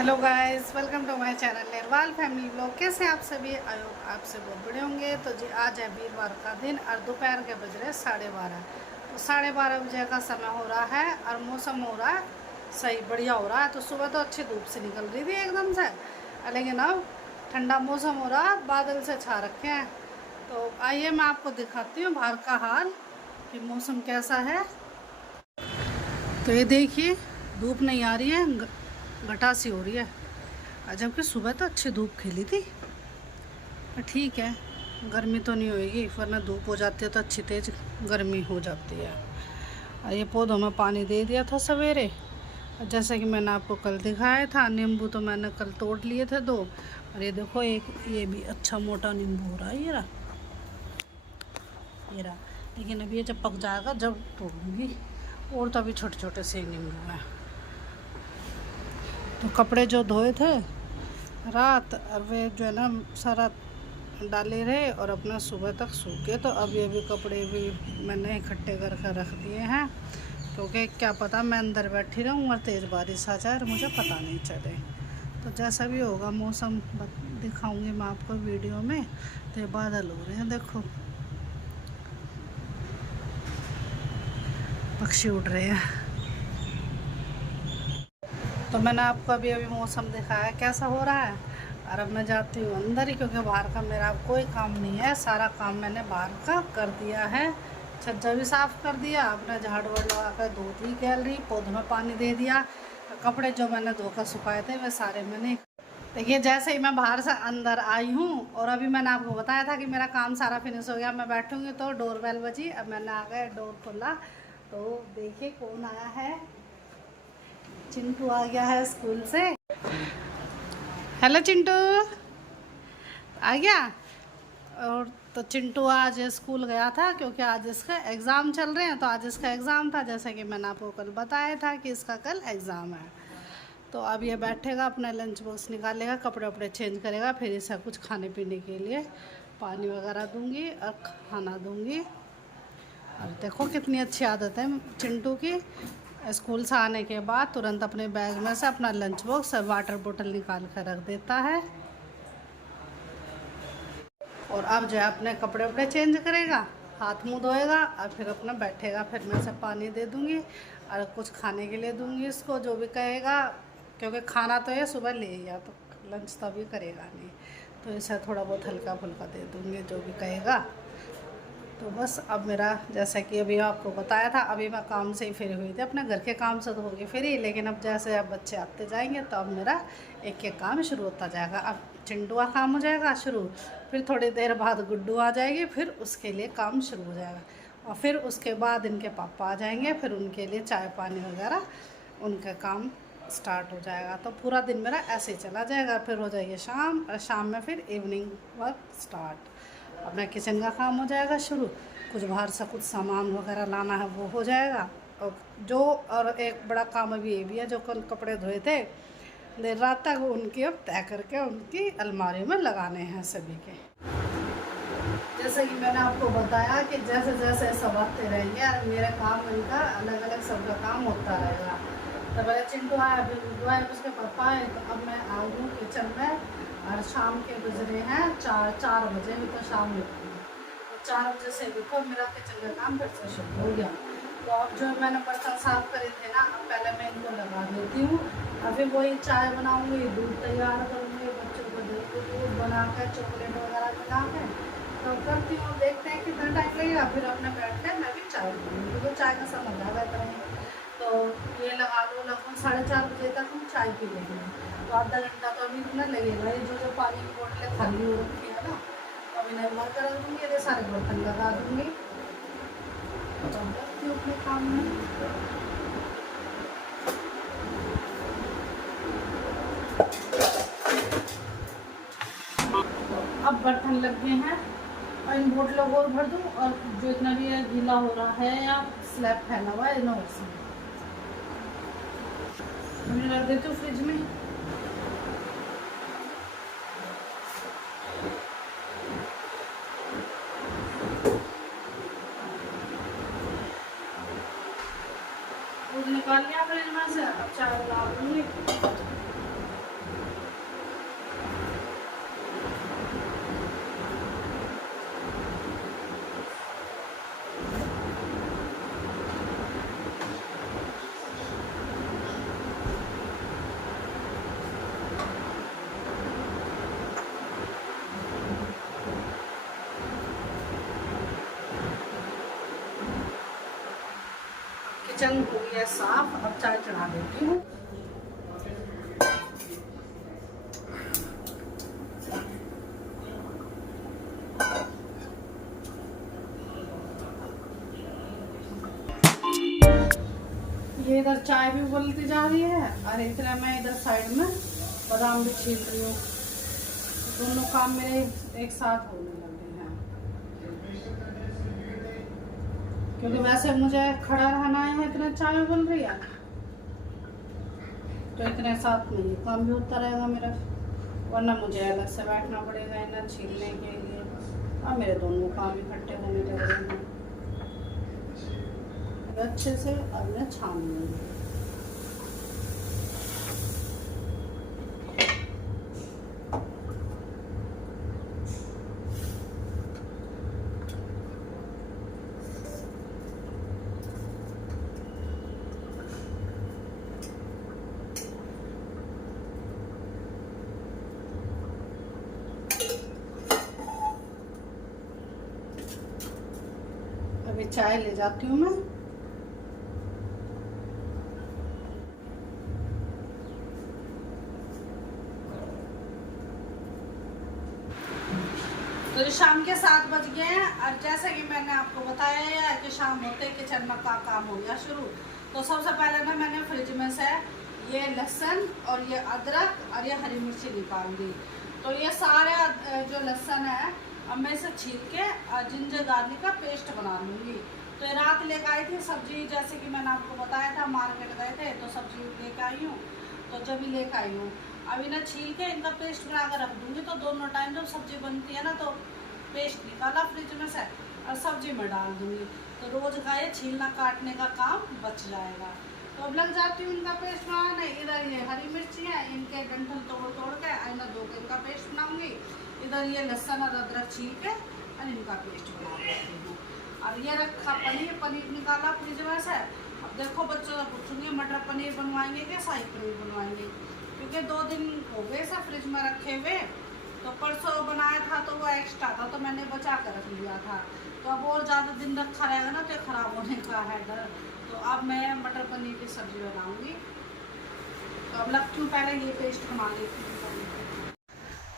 Hello guys, welcome to my channel Nirwal family blog. कैसे आप सभी? आपसे बहुत बड़े होंगे। तो जी आज है वीरवार का दिन और दोपहर के बज रहे 12:30। तो 12:30 बजे का समय हो रहा है और मौसम हो रहा है सही बढ़िया हो रहा है। तो सुबह तो अच्छी धूप से निकल रही थी एकदम से, लेकिन अब ठंडा मौसम हो रहा है, बादल से छा रखे हैं। तो आइए मैं आपको दिखाती हूँ बाहर का हाल कि मौसम कैसा है। तो ये देखिए, धूप नहीं आ रही है, घटा सी हो रही है। जबकि सुबह तो अच्छी धूप खिली थी, पर ठीक है, गर्मी तो नहीं होएगी, वरना धूप हो जाती है तो अच्छी तेज़ गर्मी हो जाती है। और ये पौधों में पानी दे दिया था सवेरे, जैसे कि मैंने आपको कल दिखाया था। नींबू तो मैंने कल तोड़ लिए थे 2, और ये देखो एक ये भी अच्छा मोटा नींबू हो रहा है, ये रहा। लेकिन अभी ये जब पक जाएगा जब तोड़ूंगी। और तो अभी छोटे छोटे से नींबू हैं। तो कपड़े जो धोए थे रात, और वे जो है ना सारा डाले रहे और अपना सुबह तक सूखे। तो अभी अभी कपड़े भी मैंने इकट्ठे करके रख दिए हैं, क्योंकि क्या पता मैं अंदर बैठी रहूँ और तेज़ बारिश आ जाए और मुझे पता नहीं चले। तो जैसा भी होगा मौसम दिखाऊंगी मैं आपको वीडियो में। तो ये बादल हो रहे हैं, देखो पक्षी उड़ रहे हैं। तो मैंने आपको अभी अभी मौसम दिखाया कैसा हो रहा है। और अब मैं जाती हूँ अंदर ही, क्योंकि बाहर का मेरा कोई काम नहीं है। सारा काम मैंने बाहर का कर दिया है। छज्जा भी साफ़ कर दिया, अपना झाड़ वाड़ लगा कर धो दी गैलरी, पौधों में पानी दे दिया। कपड़े जो मैंने धोकर सुखाए थे वे सारे मैंने देखिए, जैसे ही मैं बाहर से अंदर आई हूँ, और अभी मैंने आपको बताया था कि मेरा काम सारा फिनिश हो गया, मैं बैठूँगी तो डोरबेल बजी। अब मैंने आ गया, डोर खोला तो देखिए कौन आया है। चिंटू आ गया है स्कूल से। हेलो चिंटू, आ गया। और तो चिंटू आज स्कूल गया था, क्योंकि आज इसका एग्ज़ाम चल रहे हैं। तो आज इसका एग्ज़ाम था, जैसे कि मैंने आपको कल बताया था कि इसका कल एग्ज़ाम है। तो अब ये बैठेगा, अपना लंच बॉक्स निकालेगा, कपड़े वपड़े चेंज करेगा, फिर इसे कुछ खाने पीने के लिए पानी वगैरह दूंगी और खाना दूंगी। और देखो कितनी अच्छी आदत है चिंटू की। स्कूल से आने के बाद तुरंत अपने बैग में से अपना लंच बॉक्स और वाटर बोतल निकाल कर रख देता है। और अब जो है अपने कपड़े वपड़े चेंज करेगा, हाथ मुंह धोएगा और फिर अपना बैठेगा। फिर मैं इसे पानी दे दूँगी और कुछ खाने के लिए दूँगी इसको, जो भी कहेगा। क्योंकि खाना तो ये सुबह ले गया, तो लंच तो अभी करेगा नहीं। तो इसे थोड़ा बहुत हल्का फुल्का दे दूँगी, जो भी कहेगा। तो बस अब मेरा, जैसा कि अभी आपको बताया था, अभी मैं काम से ही फ्री हुई थी, अपने घर के काम से तो होगी फ्री। लेकिन अब जैसे अब बच्चे आते जाएंगे तो अब मेरा एक एक काम शुरू होता जाएगा। अब चिंटू का काम हो जाएगा शुरू, फिर थोड़ी देर बाद गुड्डू आ जाएगी, फिर उसके लिए काम शुरू हो जाएगा। और फिर उसके बाद इनके पापा आ जाएंगे, फिर उनके लिए चाय पानी वगैरह उनका काम स्टार्ट हो जाएगा। तो पूरा दिन मेरा ऐसे ही चला जाएगा। फिर हो जाएगी शाम, और शाम में फिर इवनिंग वर्क स्टार्ट। अपना किचन का काम हो जाएगा शुरू, कुछ बाहर से कुछ सामान वगैरह लाना है वो हो जाएगा। और एक बड़ा काम अभी ये भी है, जो कल कपड़े धोए थे देर रात तक, उनकी अब तय करके उनकी अलमारी में लगाने हैं सभी के। जैसे कि मैंने आपको बताया कि जैसे जैसे सब आते रहेंगे और मेरा काम इनका अलग अलग सबका काम होता रहेगा। तो पहले चिंटू आया, फिर गुड्डू आया, उसके पापा आए। तो अब मैं आई हूँ किचन में, और शाम के बज रहे हैं 4 बजे। भी तो शाम होती है, तो 4 बजे से देखो मेरा किचन का काम फिर से शुरू हो गया। तो अब जो मैंने बर्तन साफ़ करे थे ना, अब पहले मैं इनको लगा देती हूँ। अभी वही चाय बनाऊँगी, दूध तैयार करूँगी, बच्चों को दूध बना कर चॉकलेट वगैरह मिला के तो करती हूँ। देखते हैं कितना टाइम लगेगा, फिर अपने बैठते मैं भी चाय पीऊँगी, क्योंकि चाय का समय ज़्यादा है। तो ये लगा लो, लगभग 4:30 बजे तक हम चाय पी लेंगे। तो आधा घंटा तो अभी इतना लगेगा। ये जो पानी की बोतलें खाली हो रखी है ना, तो अभी नहीं भर कर रख दूँगी, ये सारे बर्तन लगा दूँगी। तो करती हूँ अपने काम में। अब बर्तन लग गए हैं, और इन बोतलों को भर दूँ, और जो इतना भी गीला हो रहा है या स्लैब फैला हुआ है ना, उसमें मैं रख देती हूँ फ्रिज में। दूध निकाल लिया फ्रिज में से, अब चाय बना दूँगी। किचन हो गया साफ। अब चाय चढ़ा देती हूँ। ये इधर चाय भी उबलती जा रही है और इधर मैं इधर साइड में बादाम भी छील रही हूँ। दोनों काम मेरे एक साथ होने लगे हैं, क्योंकि वैसे मुझे खड़ा रहना है, इतना चाय उबल रही है तो इतने साथ नहीं काम भी होता रहेगा मेरा, वरना मुझे अलग से बैठना पड़ेगा इन्हें छीलने के लिए। अब मेरे दोनों काम इकट्ठे होने लगे हैं। अच्छे से अब मैं छान लूँगी। अभी चाय ले जाती हूँ मैं। तो शाम के 7 बज गए हैं और जैसे कि मैंने आपको बताया है कि शाम होते किचन में का काम हो गया शुरू। तो सबसे पहले ना मैंने फ्रिज में से ये लहसुन और ये अदरक और ये हरी मिर्ची निकाल दी। तो ये सारे जो लहसुन है अब मैं इसे छील के जिंजर गार्लिक का पेस्ट बना लूँगी। तो ये रात लेकर आई थी सब्जी, जैसे कि मैंने आपको बताया था मार्केट गए थे तो सब्जी लेकर आई हूँ, तो जब ही लेकर आई हूँ। अब इन्हें छील के इनका पेस्ट बना कर रख दूँगी, तो दोनों टाइम जब सब्जी बनती है ना तो पेस्ट निकाला फ्रिज में से और सब्जी में डाल दूँगी, तो रोज़ का ये छीलना काटने का काम बच जाएगा। तो अब लग जाती हूँ इनका पेस्ट बनाने। इधर ये हरी मिर्ची है, इनके डंठल तोड़ तोड़ के आईना दो के इनका पेस्ट बनाऊँगी। इधर ये लहसुन और अदरक छील के और इनका पेस्ट बना देती हूँ। और ये रखा पनीर निकाला फ्रिज में से। अब देखो बच्चों से पूछूंगी मटर पनीर बनवाएंगे क्या शाही पनीर बनवाएंगे, क्योंकि 2 दिन हो गए सब फ्रिज में रखे हुए। तो परसों बनाया था तो वो एक्स्ट्रा था तो मैंने बचा कर रख लिया था। तो अब और ज़्यादा दिन रखा रहेगा ना तो ख़राब होने का है डर। तो अब मैं मटर पनीर की सब्ज़ी बनाऊँगी। तो अब लगती हूँ पहले ये पेस्ट बना लेती हूँ।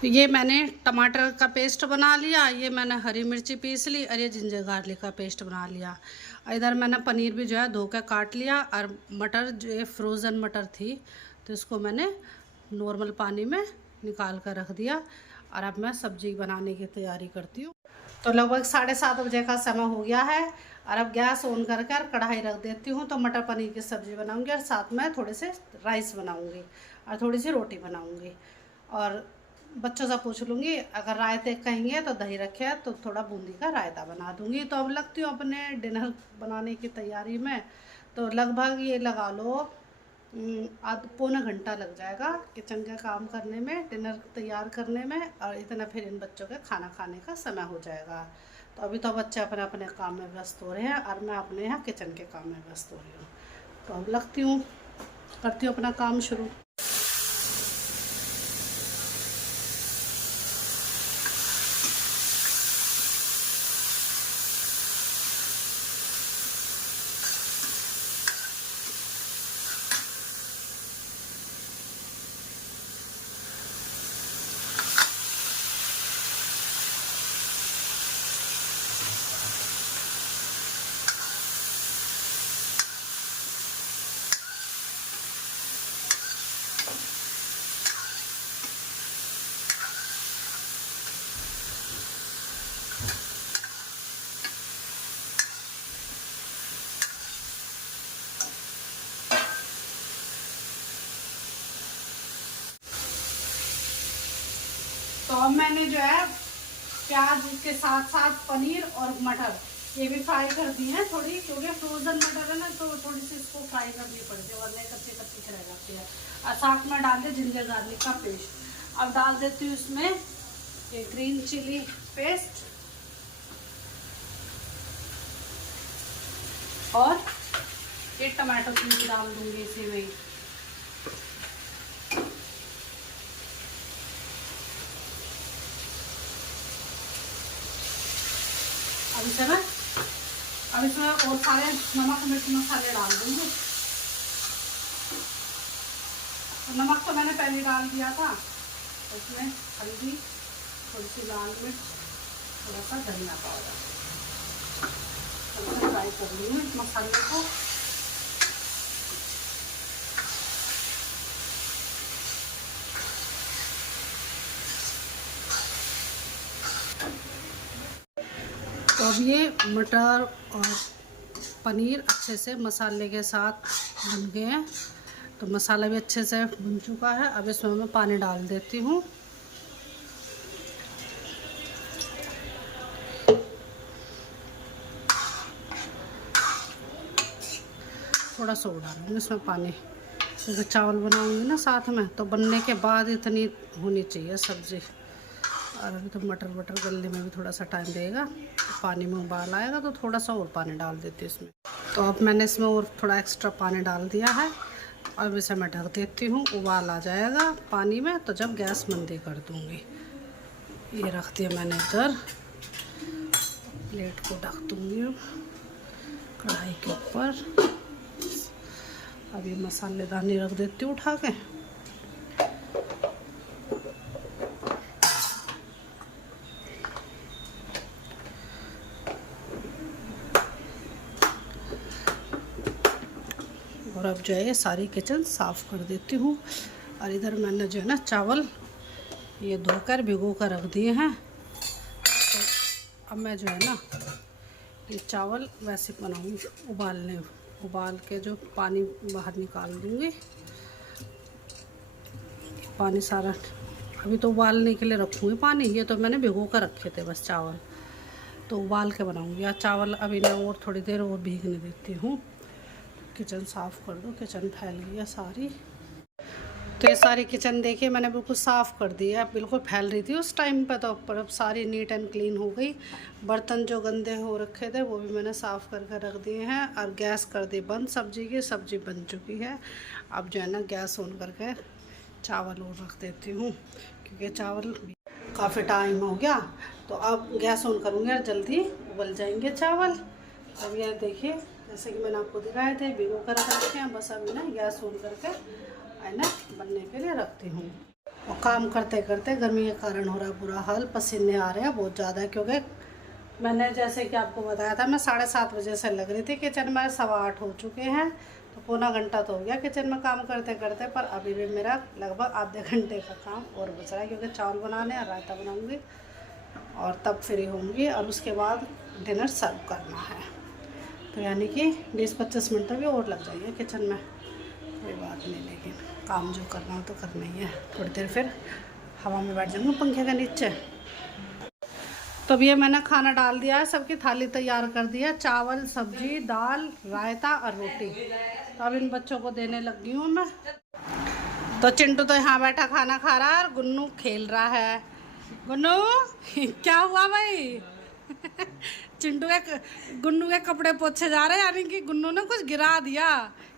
तो ये मैंने टमाटर का पेस्ट बना लिया, ये मैंने हरी मिर्ची पीस ली और ये जिंजर गार्लिक का पेस्ट बना लिया। इधर मैंने पनीर भी जो है धो के काट लिया और मटर जो ये फ्रोज़न मटर थी तो इसको मैंने नॉर्मल पानी में निकाल कर रख दिया। और अब मैं सब्जी बनाने की तैयारी करती हूँ। तो लगभग 7:30 बजे का समय हो गया है और अब गैस ऑन कर कर कढ़ाई रख देती हूँ। तो मटर पनीर की सब्ज़ी बनाऊँगी और साथ में थोड़े से राइस बनाऊँगी और थोड़ी सी रोटी बनाऊँगी। और बच्चों से पूछ लूँगी अगर रायते कहेंगे तो दही रखे तो थोड़ा बूंदी का रायता बना दूँगी। तो अब लगती हूँ अपने डिनर बनाने की तैयारी में। तो लगभग ये लगा लो पौना घंटा लग जाएगा किचन का काम करने में, डिनर तैयार करने में, और इतना फिर इन बच्चों के खाना खाने का समय हो जाएगा। तो अभी तो बच्चे अपने अपने काम में व्यस्त हो रहे हैं और मैं अपने यहाँ किचन के काम में व्यस्त हो रही हूँ। तो अब लगती हूँ करती हूँ अपना काम शुरू। तो अब मैंने जो है प्याज के साथ साथ पनीर और मटर ये भी फ्राई कर दी है थोड़ी, क्योंकि फ्रोजन मटर है ना तो थोड़ी सी इसको फ्राई करनी पड़ती है वरना कच्ची कच्ची रह जाती है। और साथ में डाल दे जिंजर गार्लिक का पेस्ट। अब डाल देती हूँ इसमें ये ग्रीन चिली पेस्ट और ये टमाटो प्यूरी डाल दूंगी इसी में। अब इसे मैं अब इसमें और सारे नमक मिर्च मसाले डाल दूँगी। नमक तो मैंने पहले डाल दिया था। इसमें हल्दी, थोड़ी सी लाल मिर्च, थोड़ा सा धनिया पाउडर, फ्राई कर लूँगी इस मसाले को। तो अब ये मटर और पनीर अच्छे से मसाले के साथ भुन गए हैं। तो मसाला भी अच्छे से भुन चुका है। अब इसमें मैं पानी डाल देती हूँ। थोड़ा सा और डालूँगी इसमें पानी, क्योंकि चावल बनाऊँगी ना साथ में, तो बनने के बाद इतनी होनी चाहिए सब्ज़ी। और अभी तो मटर गलने में भी थोड़ा सा टाइम देगा। तो पानी में उबाल आएगा तो थोड़ा सा और पानी डाल देती हूँ इसमें। तो अब मैंने इसमें और थोड़ा एक्स्ट्रा पानी डाल दिया है। अब इसे मैं ढक देती हूँ। उबाल आ जाएगा पानी में तो जब गैस मंदी कर दूँगी। ये रख दिया मैंने इधर, प्लेट को ढक दूँगी कढ़ाई के ऊपर। अब ये मसालेदानी रख देती हूँ उठा के। और अब जो है ये सारी किचन साफ़ कर देती हूँ। और इधर मैंने जो है ना चावल ये धोकर भिगो कर रख दिए हैं। तो अब मैं जो है ना ये चावल वैसे बनाऊँगी, उबाल के जो पानी बाहर निकाल दूँगी। पानी सारा अभी तो उबालने के लिए रखूँगी पानी। ये तो मैंने भिगो कर रखे थे बस चावल, तो उबाल के बनाऊँगी। या चावल अभी मैं और थोड़ी देर और भीगने देती हूँ। किचन साफ़ कर दो, किचन फैल गई है सारी। तो ये सारी किचन देखिए मैंने बिल्कुल साफ़ कर दी है। बिल्कुल फैल रही थी उस टाइम पे, तो पर अब सारी नीट एंड क्लीन हो गई। बर्तन जो गंदे हो रखे थे वो भी मैंने साफ़ करके रख दिए हैं। और गैस कर दी बंद सब्ज़ी की। सब्ज़ी बन चुकी है। अब जो है ना गैस ऑन करके चावल और रख देती हूँ, क्योंकि चावल काफ़ी टाइम हो गया। तो अब गैस ऑन करूँगी और जल्दी उबल जाएंगे चावल। अब यह देखिए जैसे कि मैंने आपको दिखाए थे भिगो कर रखे हैं। बस अभी ना गैस ऑन करके है ना बनने के लिए रखती हूँ। और काम करते करते गर्मी के कारण हो रहा है बुरा हाल, पसीने आ रहे हैं बहुत ज़्यादा। क्योंकि मैंने जैसे कि आपको बताया था मैं 7:30 बजे से लग रही थी किचन में। 7:15 हो चुके हैं, तो पौना घंटा तो हो गया किचन में काम करते करते। पर अभी भी मेरा लगभग आधे घंटे का काम और बच रहा है, क्योंकि चावल बनाने और रायता बनाऊँगी और तब फ्री होंगी। और उसके बाद डिनर सर्व करना है। तो यानी कि 20-25 मिनट तक और लग जाएंगे किचन में, कोई बात नहीं। लेकिन काम जो करना हो तो करना ही है। थोड़ी देर फिर हवा में बैठ जाऊँगी पंखे के नीचे। तो अब ये मैंने खाना डाल दिया है, सबकी थाली तैयार कर दिया। चावल, सब्जी, दाल, रायता और रोटी। तो अब इन बच्चों को देने लगी हूँ मैं। तो चिंटू तो यहाँ बैठा खाना खा रहा है और गुन्नू खेल रहा है। गुन्नू क्या हुआ भाई? चिंटू के गुन्नू के कपड़े पोछे जा रहे हैं, यानी कि गुन्नू ने कुछ गिरा दिया।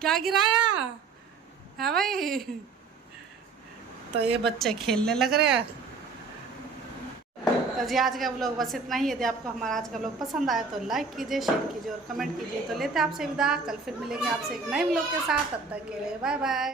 क्या गिराया है भाई? तो ये बच्चे खेलने लग रहे हैं। तो जी आज का व्लॉग बस इतना ही। यदि आपको हमारा आज का व्लॉग पसंद आया तो लाइक कीजिए, शेयर कीजिए और कमेंट कीजिए। तो लेते हैं आपसे विदा। कल फिर मिलेंगे आपसे एक नए व्लॉग के साथ। तब तक के लिए बाय बाय।